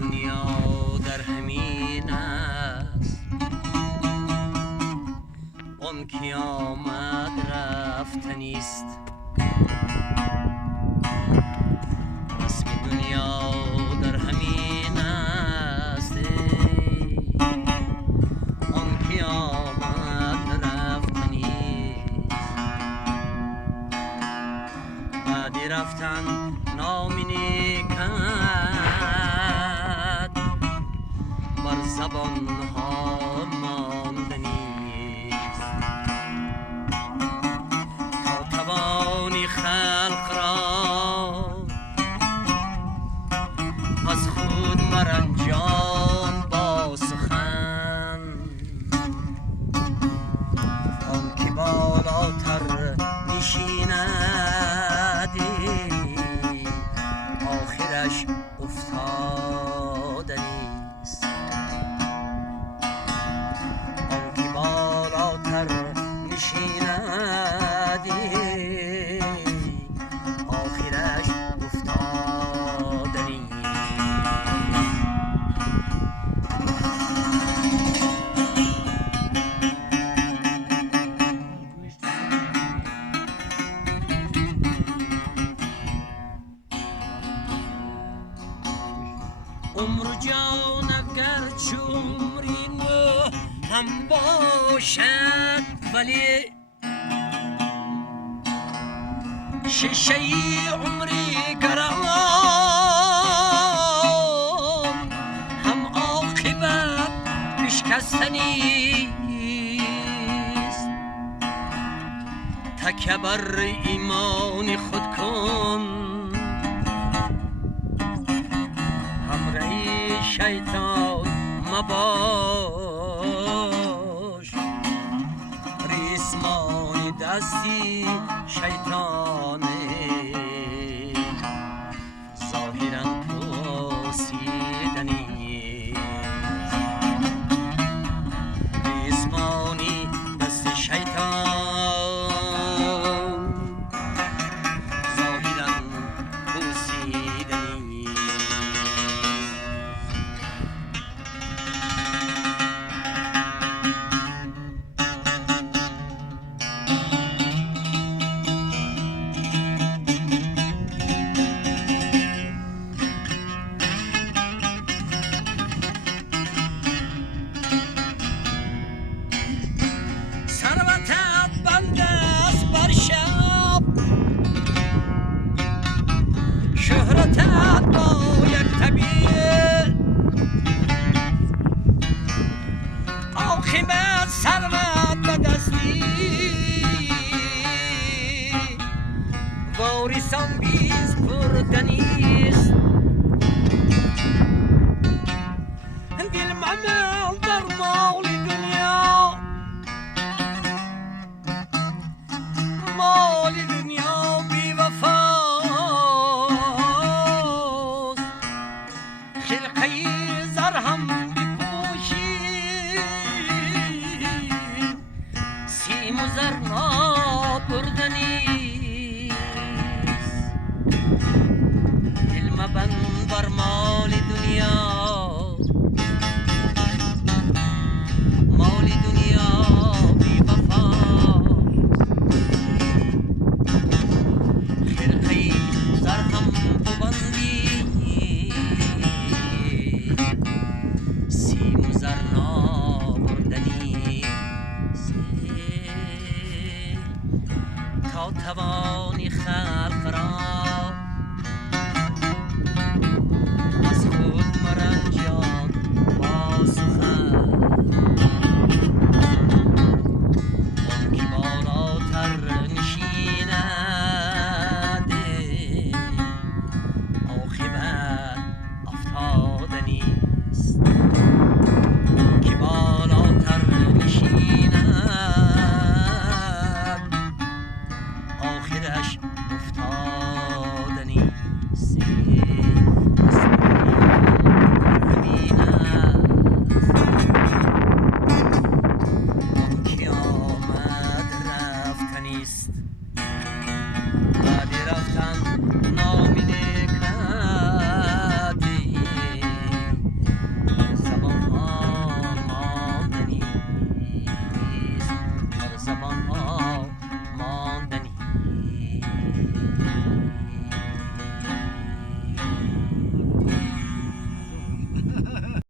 دنیا در همین است. اون که آمد رفتنیست. رسم دنیا در همین است. اون که آمد رفتنیست. بعدی رفتن نامی نیکد بر زبان ها مانده نیست. تا توانی خلق را از خود مرنجان با سخن. آن که بالاتر نشیندی آخرش افتادنیست. آن که بالاتر نشیندی آخرش افتادنیست. عمر و جان اگر چمرین هم باشد ولی شیشه عمری گران هم عاقبت بشکستنیست. تکیه بر ایمان خود کن شیطان مباش. ریسمان دستی شیطانه ظاهرا پوسیدنی. ریسمانی دست شیطان ظاهرا پوسیدنی. شهرتت با یک طبیعه عاقبت ثروت به دستی وارثان بیز بردنیست. دل ممل در مال دنیا مال دنیا بی وفا خلقی زر هم بپوشی سیم و زر نابردنیست. دل مبند بر مال دنیا مال دنیا بی وفا خلقی زر هم ببندی سیم و زر نابردنی. تا توانی خلق را از خود مرنجان با سخن. آن که بالاتر نشینده عاقبت افتادنیست. که بالاتر نشیند آخرش افتادنیست. آن که آمد رفتنیست.